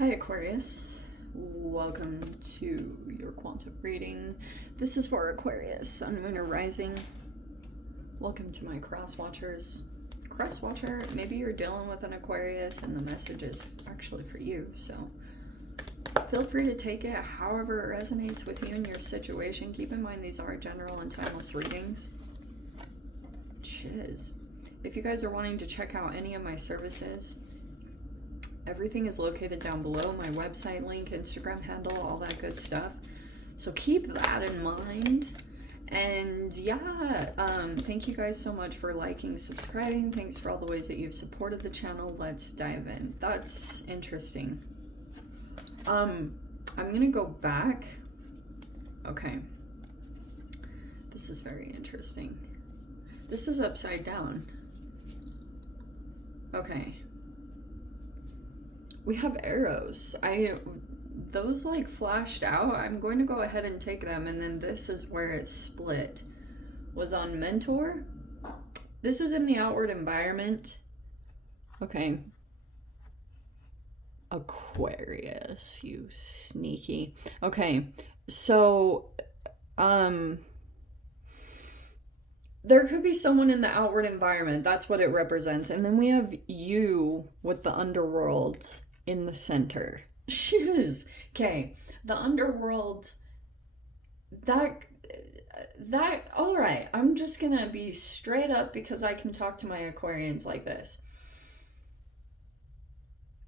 Hi Aquarius, welcome to your quantum reading. This is for Aquarius, Sun, Moon, or Rising. Welcome to my cross watchers. Cross watcher, maybe you're dealing with an Aquarius and the message is actually for you, so feel free to take it however it resonates with you and your situation. Keep in mind these are general and timeless readings. Chiz. If you guys are wanting to check out any of my services, everything is located down below. My website link, Instagram handle, all that good stuff. So keep that in mind. And yeah, thank you guys so much for liking, subscribing. Thanks for all the ways that you've supported the channel. Let's dive in. That's interesting. I'm gonna go back. Okay. This is very interesting. This is upside down. Okay. We have arrows. Those like flashed out. I'm going to go ahead and take them, and then this is where it split. Was on mentor. This is in the outward environment. Okay. Aquarius, you sneaky. Okay. So there could be someone in the outward environment. That's what it represents. And then we have you with the underworld in the center. Shiz. Okay, the underworld, that all right, I'm just gonna be straight up because I can talk to my Aquarians like this.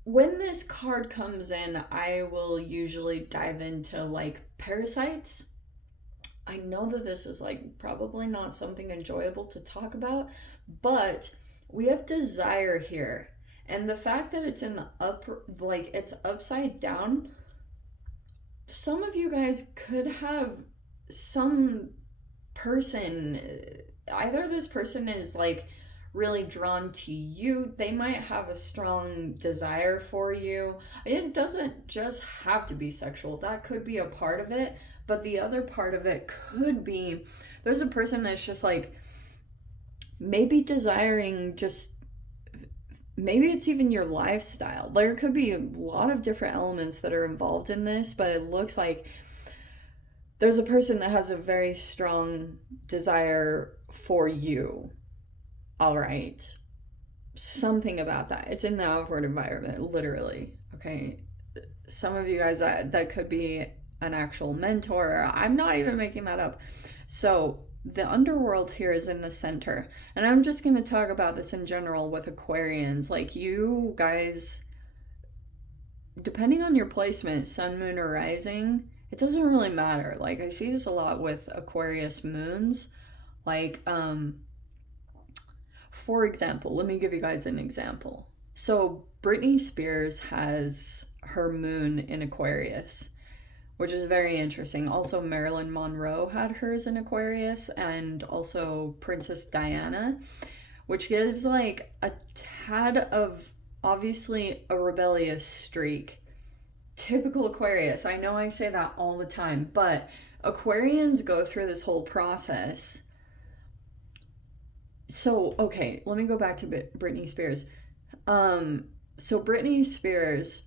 When this card comes in, I will usually dive into like parasites. I know that this is like probably not something enjoyable to talk about, but we have desire here. And the fact that it's in the like it's upside down, some of you guys could have some person, either this person is like really drawn to you, they might have a strong desire for you. It doesn't just have to be sexual, that could be a part of it, but the other part of it could be there's a person that's just like maybe desiring just maybe it's even your lifestyle. There could be a lot of different elements that are involved in this, but it looks like there's a person that has a very strong desire for you. All right. Something about that. It's in the outward environment, literally. Okay. Some of you guys, that could be an actual mentor. I'm not even making that up. So the underworld here is in the center, and I'm just going to talk about this in general with Aquarians. Like, you guys, depending on your placement, sun, moon, or rising, it doesn't really matter. Like, I see this a lot with Aquarius moons. Like, for example, let me give you guys an example. So Britney Spears has her moon in Aquarius, which is very interesting. Also, Marilyn Monroe had hers in Aquarius, and also Princess Diana, which gives like a tad of obviously a rebellious streak. Typical Aquarius. I know I say that all the time, but Aquarians go through this whole process. So, okay, let me go back to Britney Spears. So Britney Spears,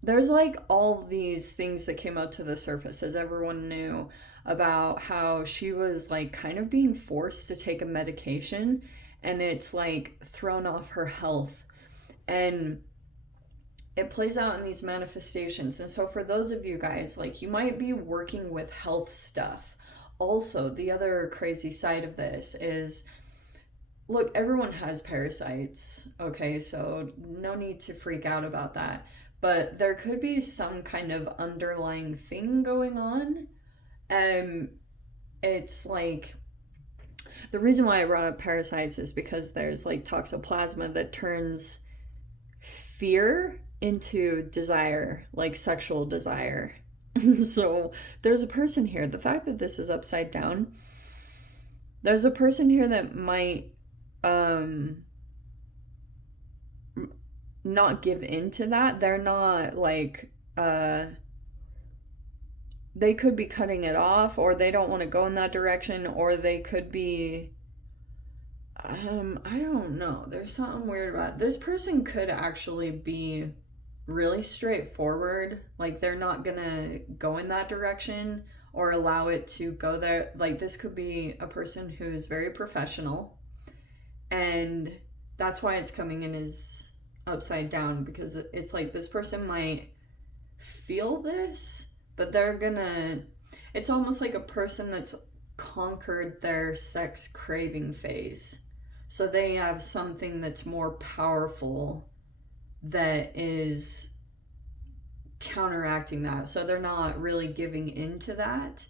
there's like all these things that came out to the surface, as everyone knew, about how she was like kind of being forced to take a medication, and it's like thrown off her health, and it plays out in these manifestations. And so for those of you guys, like, you might be working with health stuff. Also, the other crazy side of this is, look, everyone has parasites, okay? So no need to freak out about that. But there could be some kind of underlying thing going on. It's like, the reason why I brought up parasites is because there's like toxoplasma that turns fear into desire, like sexual desire. So there's a person here. The fact that this is upside down, there's a person here that might not give in to that. They're not like they could be cutting it off, or they don't want to go in that direction, or they could be I don't know. There's something weird about it. This person could actually be really straightforward. Like, they're not gonna go in that direction or allow it to go there. Like, this could be a person who is very professional, and that's why it's coming in as upside down, because it's like this person might feel this, but they're gonna, it's almost like a person that's conquered their sex craving phase. So they have something that's more powerful that is counteracting that. So they're not really giving into that.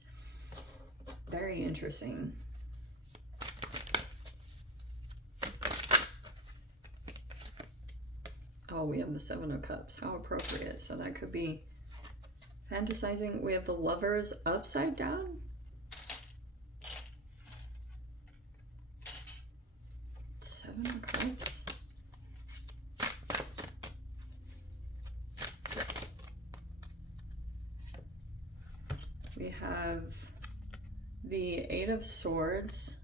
Very interesting. Oh, we have the Seven of Cups. How appropriate. So that could be fantasizing. We have the Lovers upside down. Seven of Cups. We have the Eight of Swords,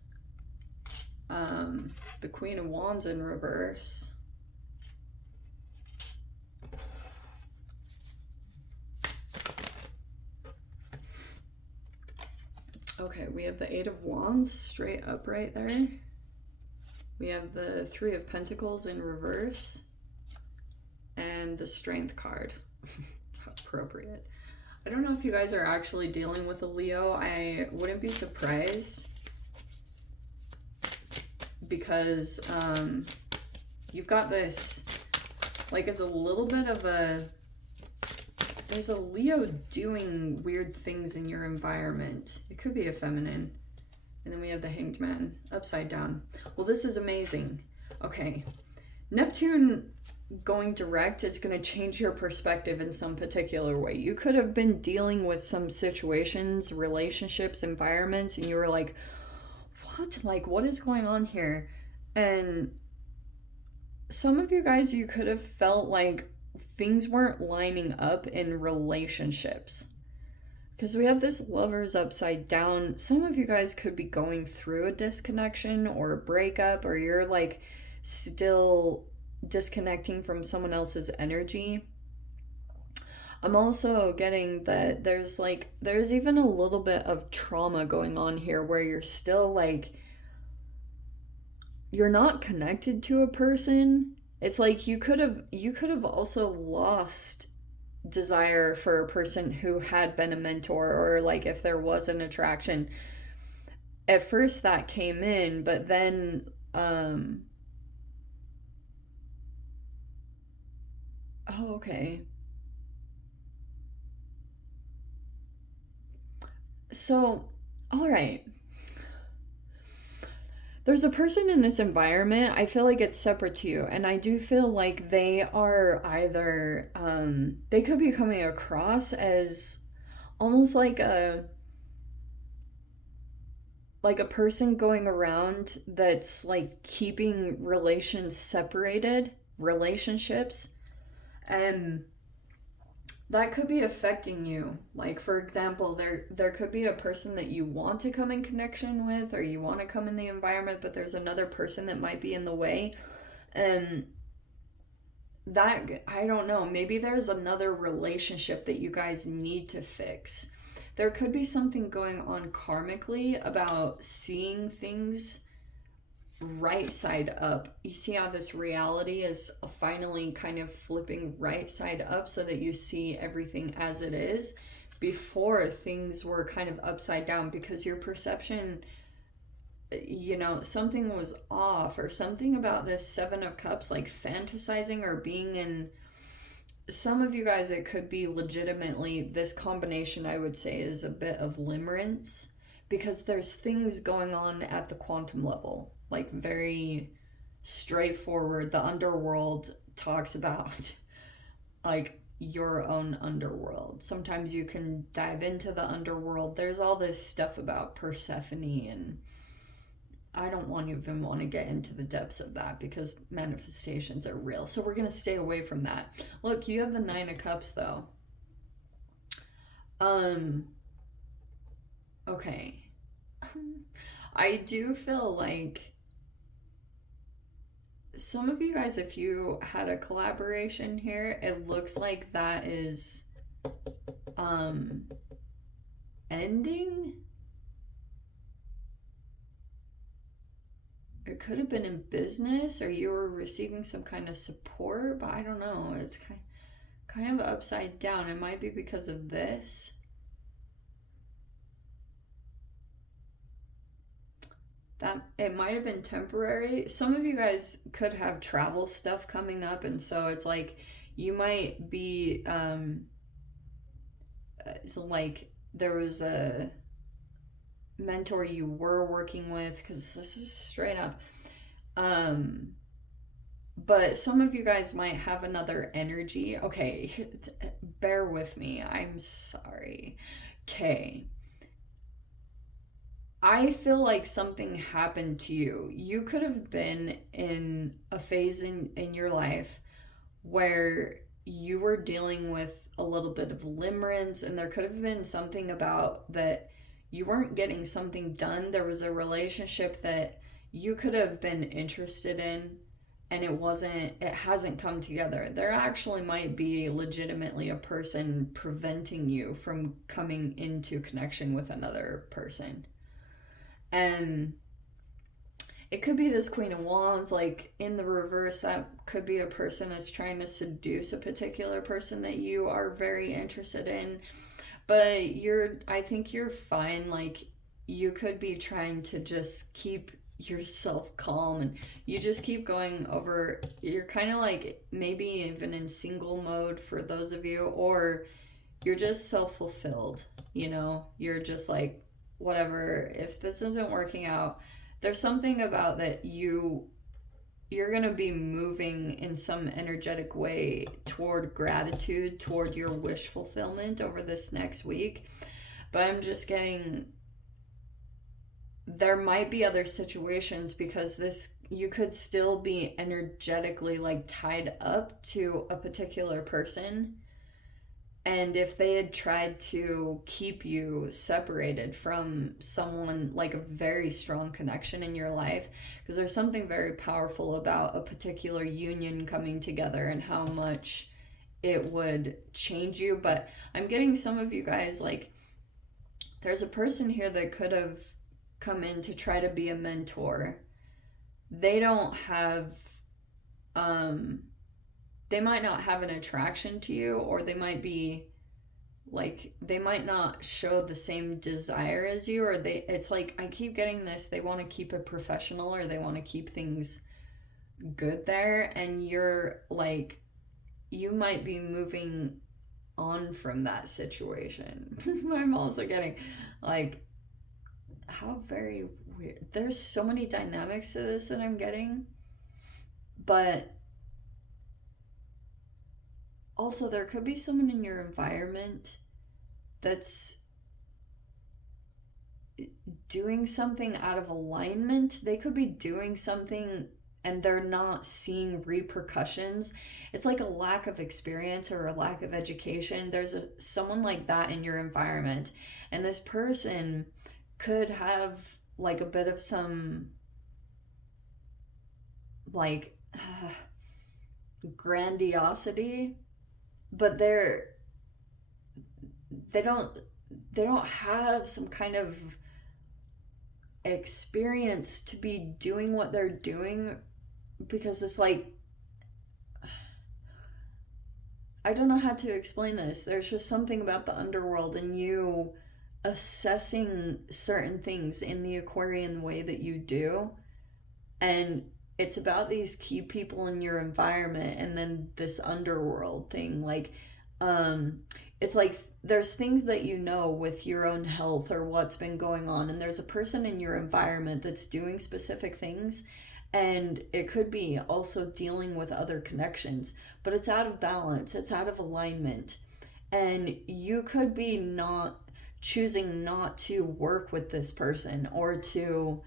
the Queen of Wands in reverse. Okay, we have the Eight of Wands straight up right there. We have the Three of Pentacles in reverse. And the Strength card. How appropriate. I don't know if you guys are actually dealing with a Leo. I wouldn't be surprised. Because you've got this, like, as a little bit of a, there's a Leo doing weird things in your environment. It could be a feminine. And then we have the Hanged Man upside down. Well, this is amazing. Okay. Neptune going direct is going to change your perspective in some particular way. You could have been dealing with some situations, relationships, environments, and you were like, what? Like, what is going on here? And some of you guys, you could have felt like things weren't lining up in relationships. Because we have this Lovers upside down. Some of you guys could be going through a disconnection or a breakup, or you're like still disconnecting from someone else's energy. I'm also getting that there's even a little bit of trauma going on here where you're still like, you're not connected to a person. It's like you could have also lost desire for a person who had been a mentor, or like if there was an attraction. At first that came in, but then oh, okay. So, all right. There's a person in this environment, I feel like it's separate to you, and I do feel like they are either, they could be coming across as almost like a person going around that's like keeping relationships, and that could be affecting you. Like, for example, there could be a person that you want to come in connection with, or you want to come in the environment, but there's another person that might be in the way. And that, I don't know, maybe there's another relationship that you guys need to fix. There could be something going on karmically about seeing things right side up. You see how this reality is finally kind of flipping right side up so that you see everything as it is. Before, things were kind of upside down because your perception, you know, something was off, or something about this Seven of Cups, like fantasizing or being in, some of you guys, it could be legitimately, this combination I would say is a bit of limerence, because there's things going on at the quantum level, like very straightforward. The underworld talks about like your own underworld. Sometimes you can dive into the underworld. There's all this stuff about Persephone, and I don't even want to get into the depths of that because manifestations are real. So we're going to stay away from that. Look, you have the Nine of Cups though. Okay. I do feel like some of you guys, if you had a collaboration here, it looks like that is ending. It could have been in business, or you were receiving some kind of support, but I don't know. It's kind of upside down. It might be because of this. That it might have been temporary. Some of you guys could have travel stuff coming up, and so it's like you might be so like there was a mentor you were working with, because this is straight up, but some of you guys might have another energy. Okay, bear with me, I'm sorry. Okay, I feel like something happened to you. You could have been in a phase in your life where you were dealing with a little bit of limerence, and there could have been something about that you weren't getting something done. There was a relationship that you could have been interested in, and it hasn't come together. There actually might be legitimately a person preventing you from coming into connection with another person. And it could be this Queen of Wands, like in the reverse, that could be a person that's trying to seduce a particular person that you are very interested in. But I think you're fine. Like, you could be trying to just keep yourself calm, and you just keep going over. You're kind of like maybe even in single mode for those of you, or you're just self-fulfilled. You're just like, whatever, if this isn't working out, there's something about that you're going to be moving in some energetic way toward gratitude, toward your wish fulfillment over this next week. But I'm just getting, there might be other situations, because you could still be energetically like tied up to a particular person. And if they had tried to keep you separated from someone, like a very strong connection in your life, because there's something very powerful about a particular union coming together and how much it would change you. But I'm getting some of you guys, like, there's a person here that could have come in to try to be a mentor. They don't have, they might not have an attraction to you, or they might be like, they might not show the same desire as you, or it's like, I keep getting this, they want to keep it professional, or they want to keep things good there, and you're like, you might be moving on from that situation. I'm also getting like, how very weird. There's so many dynamics to this that I'm getting, but also there could be someone in your environment that's doing something out of alignment. They could be doing something and they're not seeing repercussions. It's like a lack of experience or a lack of education. There's someone like that in your environment, and this person could have like a bit of some like grandiosity, but they don't have some kind of experience to be doing what they're doing, because it's like, I don't know how to explain this. There's just something about the underworld and you assessing certain things in the Aquarian way that you do, and it's about these key people in your environment, and then this underworld thing, like it's like there's things that you know with your own health or what's been going on, and there's a person in your environment that's doing specific things, and it could be also dealing with other connections, but it's out of balance, it's out of alignment, and you could be not choosing not to work with this person or to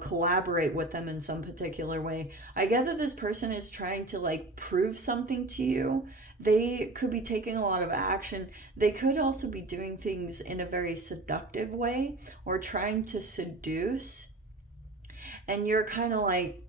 collaborate with them in some particular way. I get that this person is trying to like prove something to you. They could be taking a lot of action. They could also be doing things in a very seductive way or trying to seduce. And you're kind of like,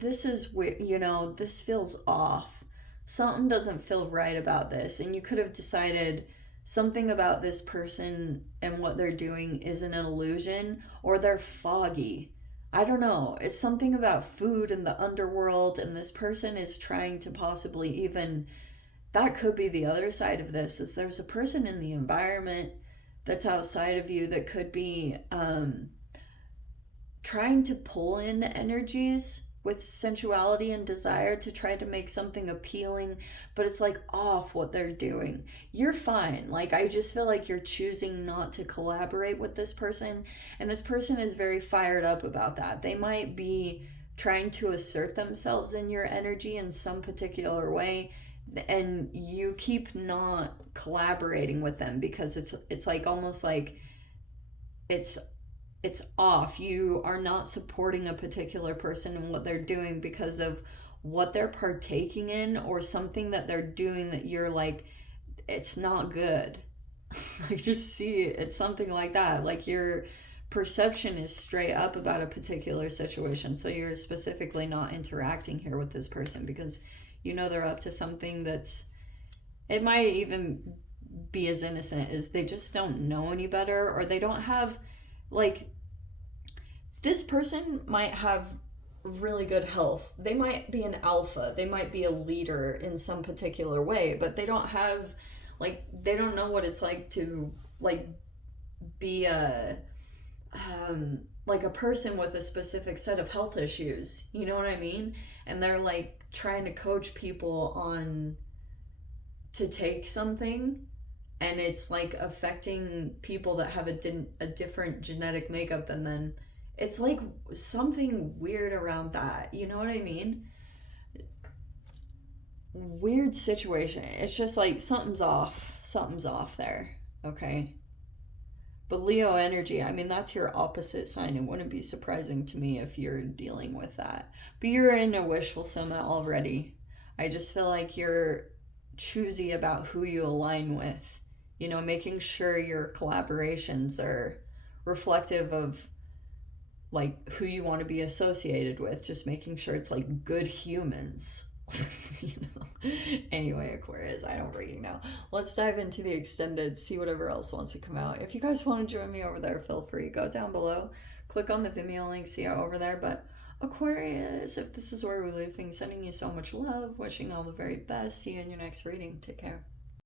this is weird, you know, this feels off. Something doesn't feel right about this. And you could have decided something about this person and what they're doing isn't an illusion, or they're foggy. I don't know. It's something about food and the underworld, and this person is trying to possibly even. That could be the other side of this, is there's a person in the environment that's outside of you that could be trying to pull in energies with sensuality and desire to try to make something appealing, but it's like off what they're doing. You're fine. Like, I just feel like you're choosing not to collaborate with this person, and this person is very fired up about that. They might be trying to assert themselves in your energy in some particular way, and you keep not collaborating with them because it's like almost like it's it's off. You are not supporting a particular person and what they're doing because of what they're partaking in, or something that they're doing that you're like, it's not good. I just see it. It's something like that. Like, your perception is straight up about a particular situation. So you're specifically not interacting here with this person because you know they're up to something that's, it might even be as innocent as they just don't know any better, or they don't have, like, this person might have really good health. They might be an alpha. They might be a leader in some particular way, but they don't have, like, they don't know what it's like to, like, be a like a person with a specific set of health issues. You know what I mean? And they're like trying to coach people on to take something, and it's like affecting people that have a different genetic makeup than them. It's like something weird around that. You know what I mean? Weird situation. It's just like something's off. Something's off there. Okay. But Leo energy, I mean, that's your opposite sign. It wouldn't be surprising to me if you're dealing with that. But you're in a wish fulfillment already. I just feel like you're choosy about who you align with. You know, making sure your collaborations are reflective of, like, who you want to be associated with. Just making sure it's like good humans. You know. Anyway, Aquarius, I don't really know. Let's dive into the extended, see whatever else wants to come out. If you guys want to join me over there, feel free. Go down below, click on the Vimeo link, see it over there. But Aquarius, if this is where we leave things, sending you so much love, wishing all the very best. See you in your next reading. Take care.